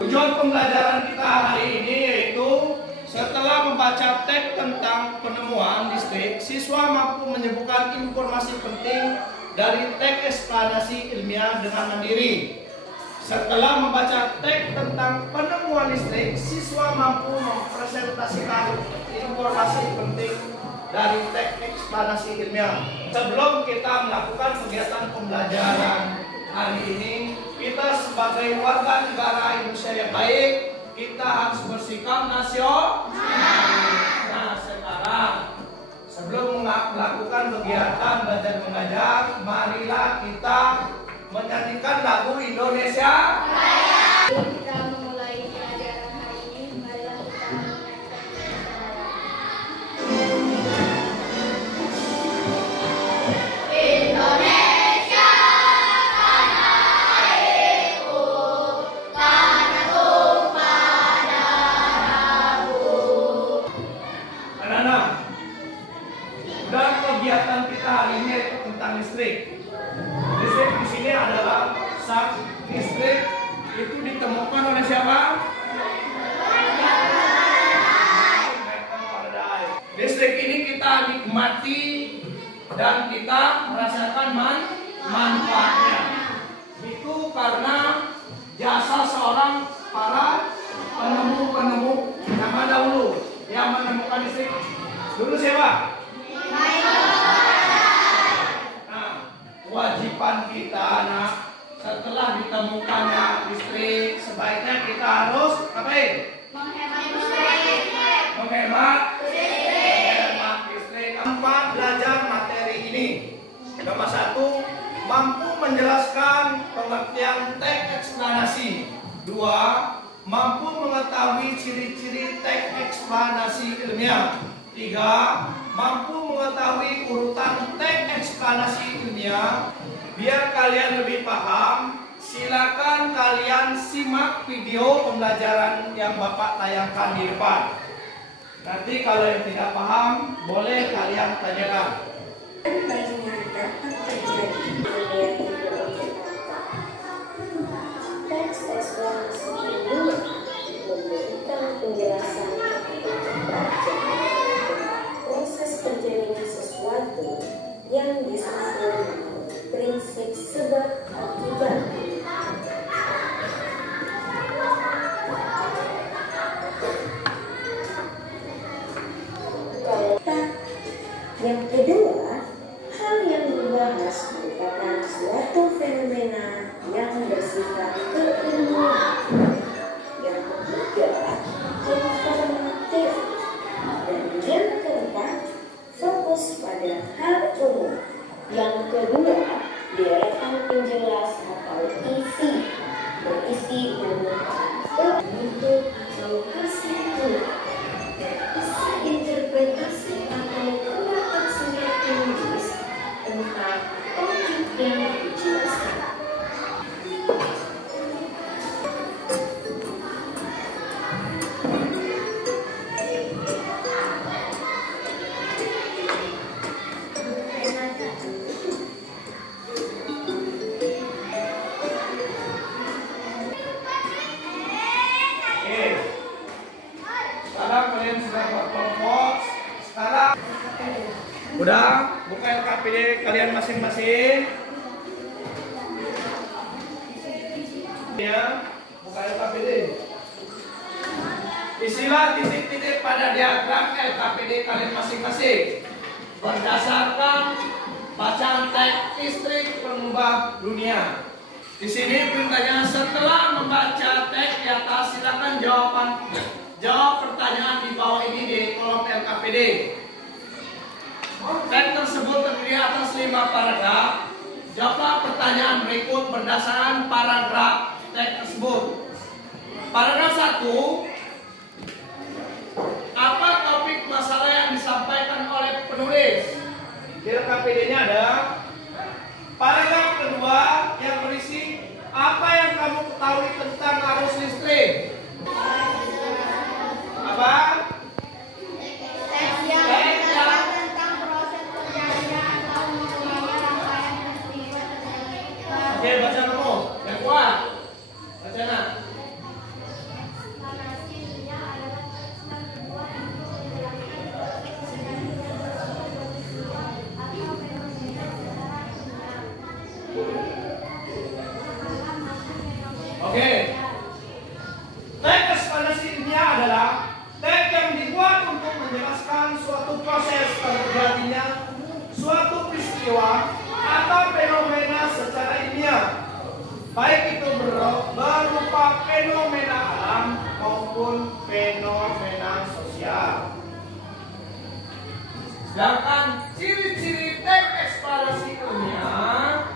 Tujuan pembelajaran kita hari ini yaitu setelah membaca teks tentang penemuan listrik, siswa mampu menyebutkan informasi penting dari teks eksplanasi ilmiah dengan mandiri. Setelah membaca teks tentang penemuan listrik, siswa mampu mempresentasikan informasi penting dari teks eksplanasi ilmiah. Sebelum kita melakukan kegiatan pembelajaran hari ini, kita sebagai warga negara Indonesia yang baik, kita harus bersikap nasional. Nah, sekarang sebelum melakukan kegiatan belajar mengajar, marilah kita menyanyikan lagu Indonesia Raya. Kita memulai pelajaran hari ini, marilah kita Indonesia tanah airku, tanah tumpah darahku. Anak-anak, dan kegiatan kita hari ini yaitu tentang listrik. Listrik di sini adalah sak listrik itu ditemukan oleh siapa? Listrik ini kita nikmati dan kita merasakan manfaatnya. Itu karena jasa seorang para penemu zaman dahulu yang menemukan listrik. Dulu siapa? Kewajiban kita anak setelah ditemukannya listrik, sebaiknya kita harus ngapain? Menghemat listrik. Menghemat listrik. Tanpa belajar materi ini, nomor 1, mampu menjelaskan pengertian teks eksplanasi. 2, mampu mengetahui ciri-ciri teks eksplanasi ilmiah. 3, mampu mengetahui urutan teks eksplanasi ilmiah. Biar kalian lebih paham, silakan kalian simak video pembelajaran yang Bapak tayangkan di depan. Nanti kalau yang tidak paham, boleh kalian tanyakan. Teks eksplanasi ilmiah memberikan penjelasan proses terjadinya sesuatu yang disebut prinsip sebab akibat. Yang kedua, hal yang dibahas merupakan suatu fenomena yang bersifat keilmuan. Yang ketiga, informatif. Dan yang keempat, fokus pada hal umum. Yang kedua, deretan penjelas atau isi, berisi ungkapan bentuk atau kesimpulan, dan isi interpretasi atau pendapat sendiri penulis tentang topik yang dijelaskan. Udah, buka LKPD kalian masing-masing. Ya, buka LKPD. Isilah titik-titik pada diagram LKPD kalian masing-masing berdasarkan bacaan teks listrik pengubah dunia. Di sini perintahnya setelah membaca teks di atas, silakan jawab pertanyaan di bawah ini di kolom LKPD. Teks tersebut terdiri atas 5 paragraf. Jawablah pertanyaan berikut berdasarkan paragraf teks tersebut. Paragraf 1. Apa topik masalah yang disampaikan oleh penulis? Di LKPD-nya ada. Paragraf kedua yang berisi apa yang kamu ketahui tentang arus listrik? Apa? Oke, baca kamu. Yang kuat. Baca nak. Oke. Teks eksplanasi ilmiah adalah teks yang dibuat untuk menjelaskan suatu proses terjadinya suatu peristiwa atau fenomena secara ilmiah, baik itu berupa fenomena alam maupun fenomena sosial. Sedangkan ciri-ciri teks eksplanasi ilmiah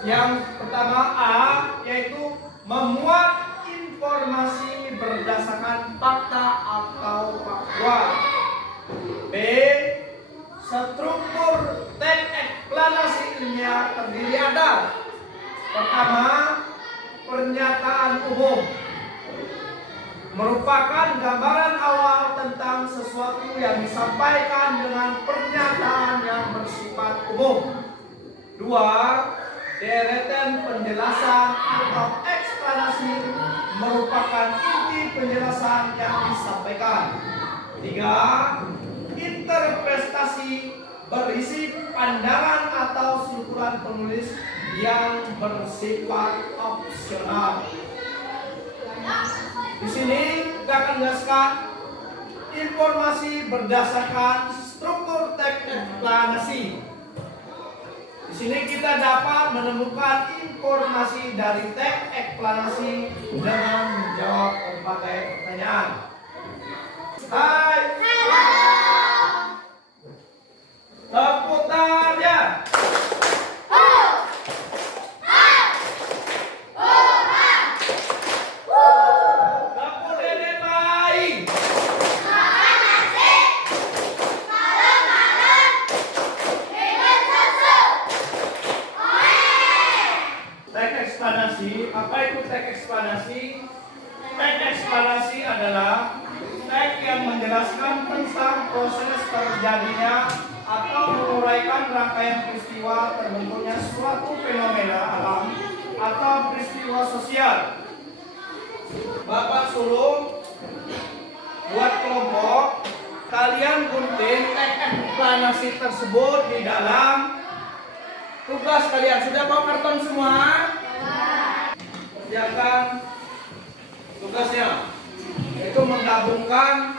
yang pertama A, yaitu memuat informasi berdasarkan fakta atau faktual. B, struktur teks eksplanasi ilmiah terdiri ada: pertama, pernyataan umum, merupakan gambaran awal tentang sesuatu yang disampaikan dengan pernyataan yang bersifat umum. Dua, deretan penjelasan atau eksplanasi merupakan inti penjelasan yang disampaikan. Tiga, interpretasi berisi pandangan atau simpulkan penulis yang bersifat opsional. Di sini kita akan jelaskan informasi berdasarkan struktur teks eksplanasi. Di sini kita dapat menemukan informasi dari teks eksplanasi dengan menjawab berbagai pertanyaan. Hai. Tepuk tangan ya. Tepuk dede bayi. Teks eksplanasi, apa itu teks eksplanasi? Teks eksplanasi adalah teks yang menjelaskan tentang proses terjadinya atau menguraikan rangkaian peristiwa terbentuknya suatu fenomena alam atau peristiwa sosial. Bapak suruh buat kelompok, kalian gunting teks eksplanasi tersebut di dalam tugas kalian. Sudah bawa karton semua? Kerjakan tugasnya. Itu menggabungkan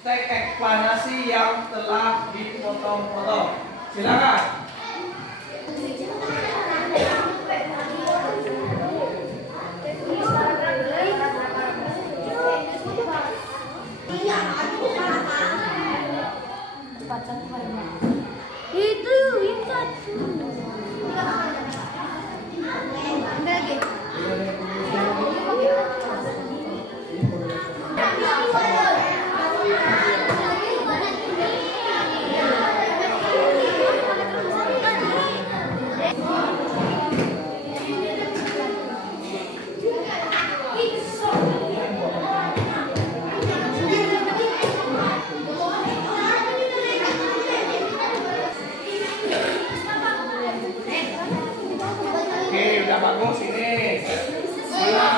teks eksplanasi yang telah dipotong-potong. Silakan. Itu ingat. Oke, udah bagus ini. Mana?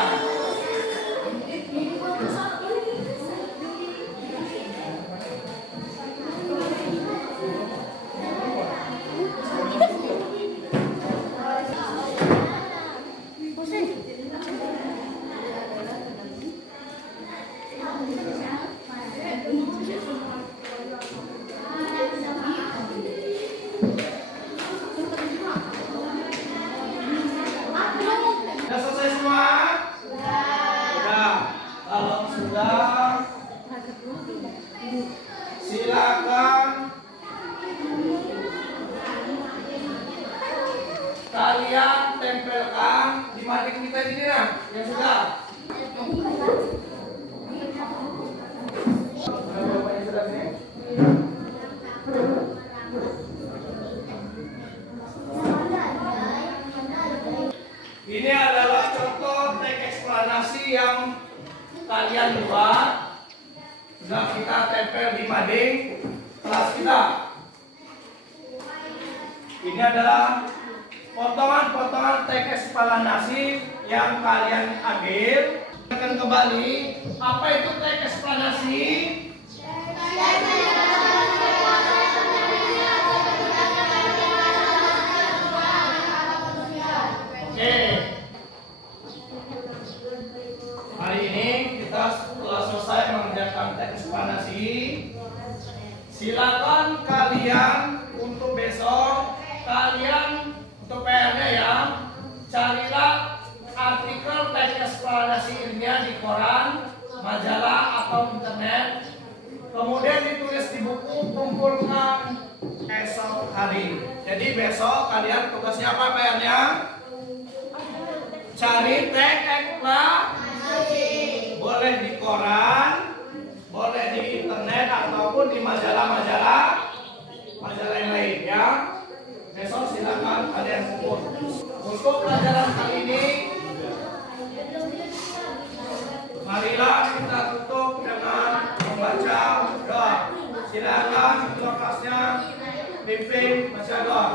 Sudah selesai semua? Sudah. Kalau sudah, silakan kalian tempelkan di mading kita ini nah. Yang sudah. Bapaknya sudah sini. Ini adalah contoh teks eksplanasi yang kalian buat. Sudah kita tempel di mading kelas kita. Ini adalah potongan-potongan teks eksplanasi yang kalian ambil. Akan kembali, apa itu teks eksplanasi? Oke, silakan kalian untuk besok, kalian untuk PR-nya ya, carilah artikel teks eksplanasi ilmiah di koran, majalah atau internet, kemudian ditulis di buku, kumpulkan esok hari. Jadi besok kalian tugasnya apa PR-nya? Cari teks eksplanasi, boleh di koran, boleh di internet ataupun di majalah yang lain ya. Besok silakan kalian kumpul. Untuk pelajaran kali ini, marilah kita tutup dengan membaca doa. Silakan kelasnya pimpin baca doa.